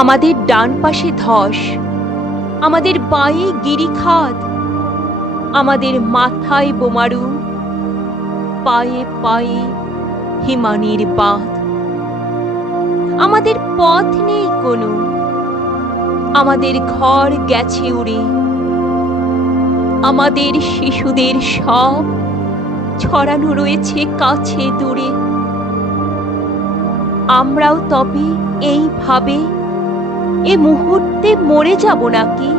আমাদের ডান পাশে ধস, আমাদের বাঁয়ে গিরিখাদ আমাদের মাথায় বোমারু, পায়ে পায়ে হিমানির বাঁধ। আমাদের পথ নেই কোনো, আমাদের ঘর গেছে উড়ে। আমাদের শিশুদের সব ছড়ানো রয়েছে কাছে দূরে। আমরাও তবে এইভাবে এ মুহূর্তে মরে যাব নাকি?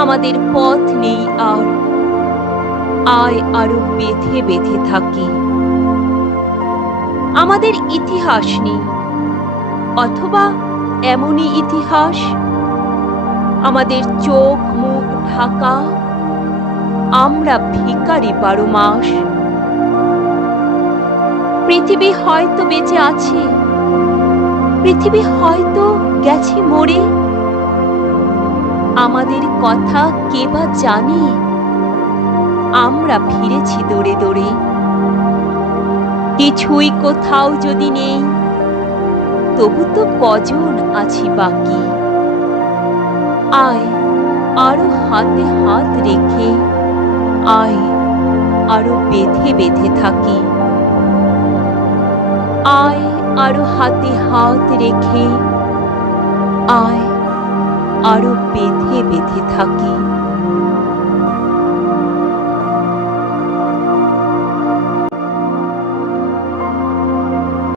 আমাদের পথ নেই আর। আয় আরও বেঁধে বেঁধে থাকি। আমাদের ইতিহাস নেই। অথবা এমনই ইতিহাস? আমাদের চোখ মুখ ঢাকা। আমরা ভিকারি বারো মাস পৃথিবী হয়তো বেঁচে আছে। পৃথিবী হয়তো গেছে মরে। আমাদের কথা কে বা জানে? আমরা ফিরেছি দৌড়ে দৌড়ে। কিছুই কোথাও যদি নেই, তবু তো কজন আছি বাকি। আয়, আরও হাতে হাত রেখে, আয়, আরও বেঁধে বেঁধে থাকি। আয় আরও হাতে হাত রেখে আয় আরও বেঁধে বেঁধে থাকি।